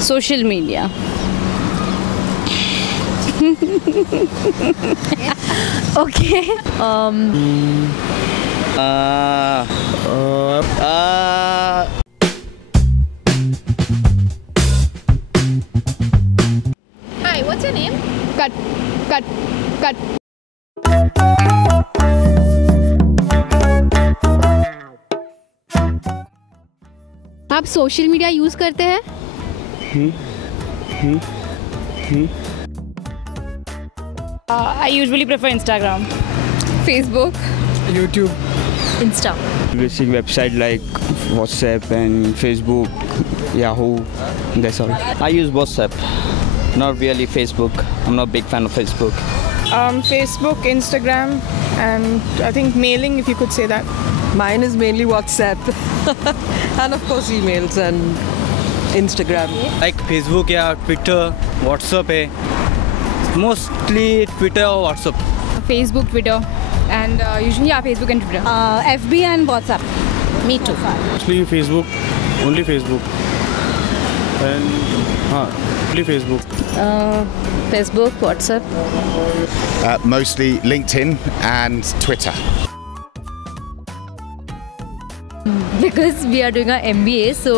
Social media. Okay. Hi, what's your name? Cut. आप social media use करते हैं? I usually prefer Instagram. Facebook. YouTube. Insta. Basic website like WhatsApp and Facebook, Yahoo, that's all. I use WhatsApp, not really Facebook. I'm not a big fan of Facebook. Facebook, Instagram, and I think mailing, if you could say that. Mine is mainly WhatsApp. And of course emails and Instagram. Like Facebook या Twitter, WhatsApp है. Mostly Twitter or WhatsApp. Facebook, Twitter, and usually Facebook and Twitter. FB and WhatsApp. Me too. Mostly Facebook, only Facebook. And only Facebook. Facebook, WhatsApp. Mostly LinkedIn and Twitter. Because we are doing our MBA, so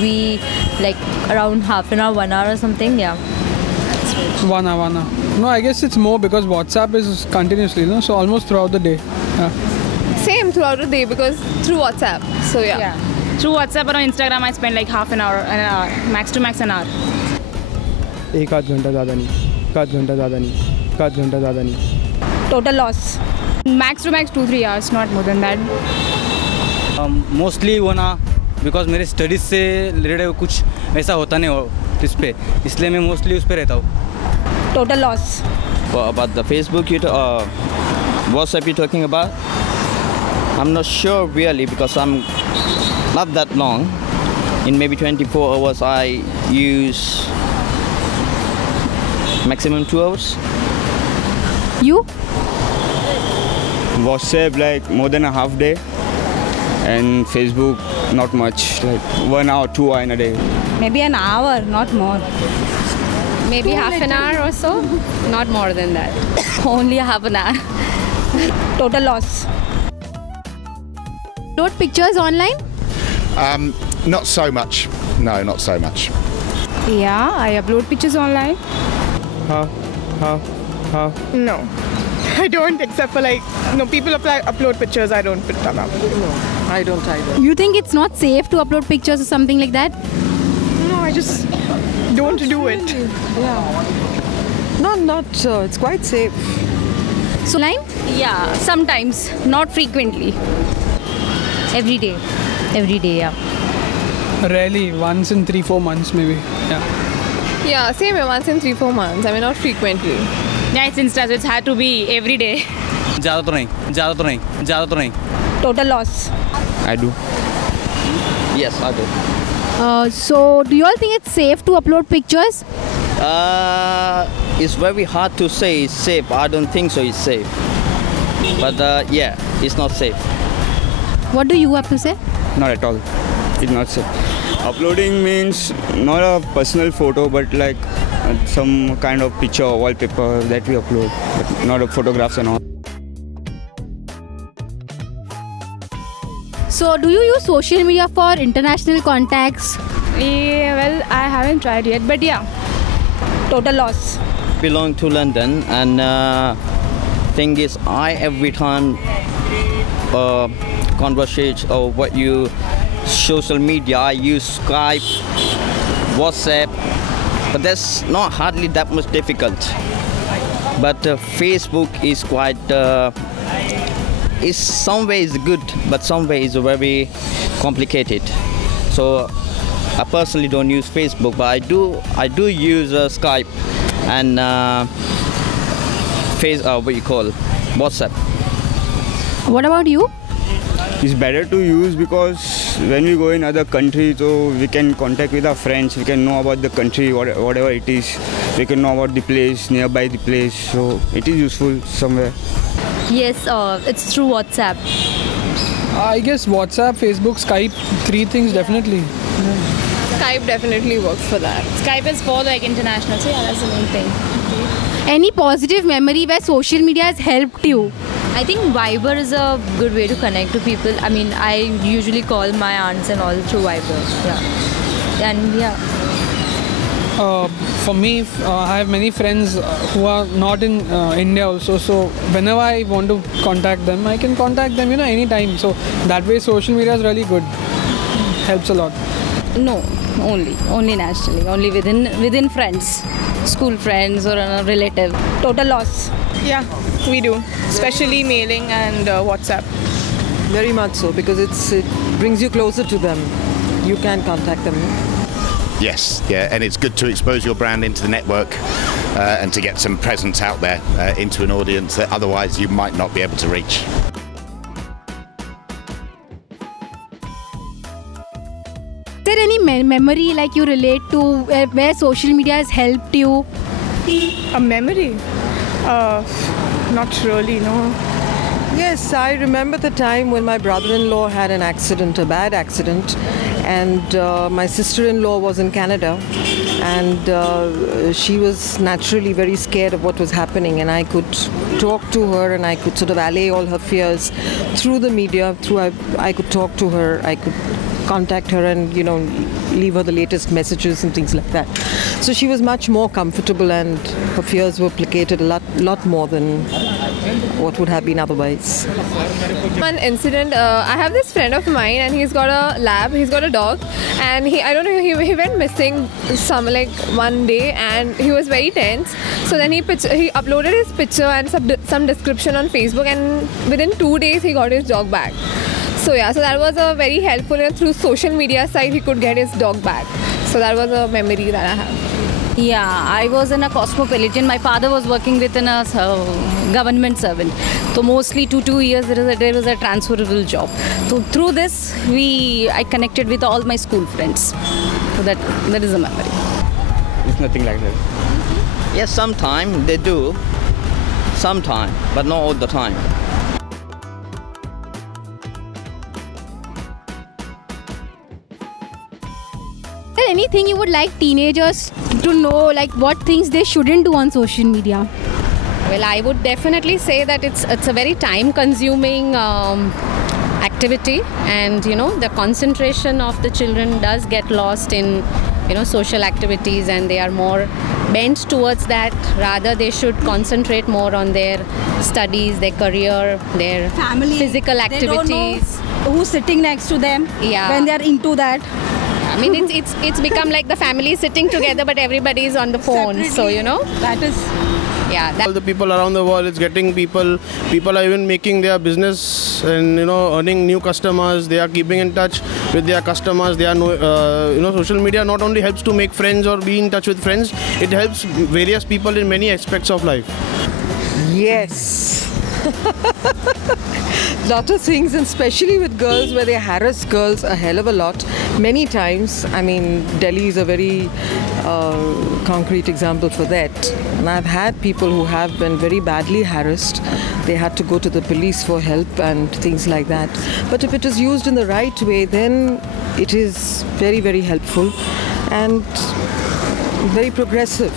we like around half an hour, 1 hour or something. Yeah. 1 hour. No, I guess it's more because WhatsApp is continuously, so almost throughout the day. Yeah. Same throughout the day because through WhatsApp. So yeah. Through WhatsApp or on Instagram, I spend like half an hour, max to max an hour. एक आध घंटा ज़्यादा नहीं. Total loss. Max to max 2-3 hours, not more than that. Mostly 1 hour because मेरे studies से related कुछ ऐसा होता नहीं हो इस पे, इसलिए मैं मोस्टली उस पे रहता हूँ. Total loss. Well, about the Facebook, WhatsApp you're talking about? I'm not sure really because I'm not that long. In maybe 24 hours, I use maximum 2 hours. You? WhatsApp like more than a half day, and Facebook not much, like 1 hour, 2 hours in a day. Maybe an hour, not more. Maybe half an hour or so. Not more than that. Only half an hour. Total loss. Upload pictures online? Not so much. No, not so much. Yeah, I upload pictures online. How? No, I don't. Except for people upload pictures. I don't put them up. I don't either. You think it's not safe to upload pictures or something like that? No, I just don't do it. Yeah. Not so. It's quite safe. So line? Yeah, sometimes, not frequently. Every day, yeah. Rarely, once in 3-4 months maybe. Yeah. Yeah, same here, once in 3-4 months. I mean, not frequently. Yeah, it's Insta, so it's had to be every day. ज़्यादा तो नहीं. Total loss. I do. Yes, I do. So do you all think it's safe to upload pictures? It's very hard to say it's safe. I don't think so it's safe. But yeah, it's not safe. What do you have to say? Not at all. It's not safe. Uploading means not a personal photo, but like some kind of picture or wallpaper that we upload, but not a photographs and all. So do you use social media for international contacts? Yeah, well, I haven't tried yet, but yeah. Total loss. Belong to London, and thing is, I every time conversation or what you social media, I use Skype, WhatsApp, but that's not hardly that much difficult. But Facebook is quite. Is some ways good, but some ways very complicated. So I personally don't use Facebook, but I do use Skype and WhatsApp. What about you? It's better to use because when we go in other countries, so we can contact with our friends, we can know about the country, whatever it is, we can know about the place, nearby the place, so it is useful somewhere. Yes, it's through WhatsApp. I guess WhatsApp, Facebook, Skype, 3 things definitely. Skype definitely works for that. Skype is for like international, so yeah, that's the main thing. Any positive memory where social media has helped you? I think Viber is a good way to connect to people. I mean, I usually call my aunts and all through Viber. Yeah. And yeah. For me, I have many friends who are not in India also. So whenever I want to contact them, I can contact them, anytime. So that way, social media is really good. Helps a lot. No, only nationally, only within friends, school friends or a relative. Total loss. Yeah, we do, especially mailing and WhatsApp. Very much so, because it brings you closer to them. You can contact them. Yes, yeah, and it's good to expose your brand into the network and to get some presence out there into an audience that otherwise you might not be able to reach. Is there any memory like you relate to where social media has helped you? A memory? Not really, no. Yes, I remember the time when my brother-in-law had an accident, a bad accident, and my sister-in-law was in Canada, and she was naturally very scared of what was happening, and I could talk to her and I could sort of allay all her fears through the media. I could talk to her, I could contact her and leave her the latest messages and things like that. So she was much more comfortable and her fears were placated a lot more than what would have been otherwise. One incident, I have this friend of mine and he's got a lab, he's got a dog, and he went missing one day and he was very tense. So then he uploaded his picture and some description on Facebook, and within 2 days he got his dog back. So that was a very helpful, through social media side he could get his dog back. So that was a memory that I have. Yeah, I was in a cosmopolitan. My father was working within a government servant. So mostly 2 years there was a transferable job. So through this I connected with all my school friends. So that is a memory. It's nothing like that. Yes, sometimes they do. Sometimes, but not all the time. Is there anything you would like teenagers to know, like what things they shouldn't do on social media? Well, I would definitely say that it's a very time-consuming activity, and the concentration of the children does get lost in social activities, and they are more bent towards that. Rather, they should concentrate more on their studies, their career, their family, physical activities. They don't know who's sitting next to them when they are into that. I mean, it's become like the family sitting together, but everybody is on the phone. Separately. So that is. Yeah. All the people around the world, it's getting people are even making their business and earning new customers. They are keeping in touch with their customers. They are social media not only helps to make friends or be in touch with friends, it helps various people in many aspects of life. Yes. Lot of things, and especially with girls, where they harass girls a hell of a lot. Many times, I mean, Delhi is a very concrete example for that. And I've had people who have been very badly harassed. They had to go to the police for help and things like that. But if it is used in the right way, then it is very, very helpful and very progressive.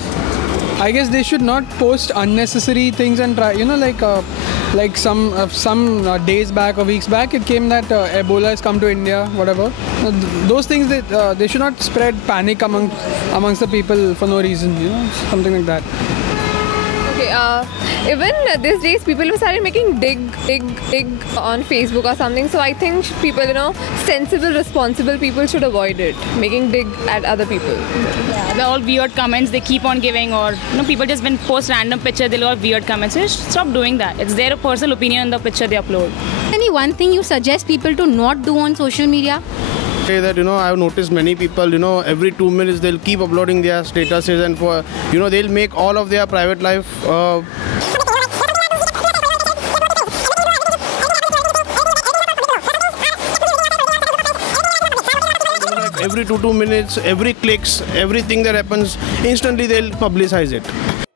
I guess they should not post unnecessary things and try, like some days back or weeks back, it came that Ebola has come to India, whatever. Those things, they should not spread panic amongst the people for no reason, something like that. Okay, even these days people have started making dig on Facebook or something. So I think people, sensible, responsible people should avoid it, making dig at other people. Yeah, they're all weird comments they keep on giving, or people just when post random picture, they'll have weird comments. So just stop doing that. It's their personal opinion on the picture they upload. Any one thing you suggest people to not do on social media? That I've noticed many people every 2 minutes they'll keep uploading their statuses, and for they'll make all of their private life every 2 minutes, every clicks, everything that happens, instantly they'll publicize it.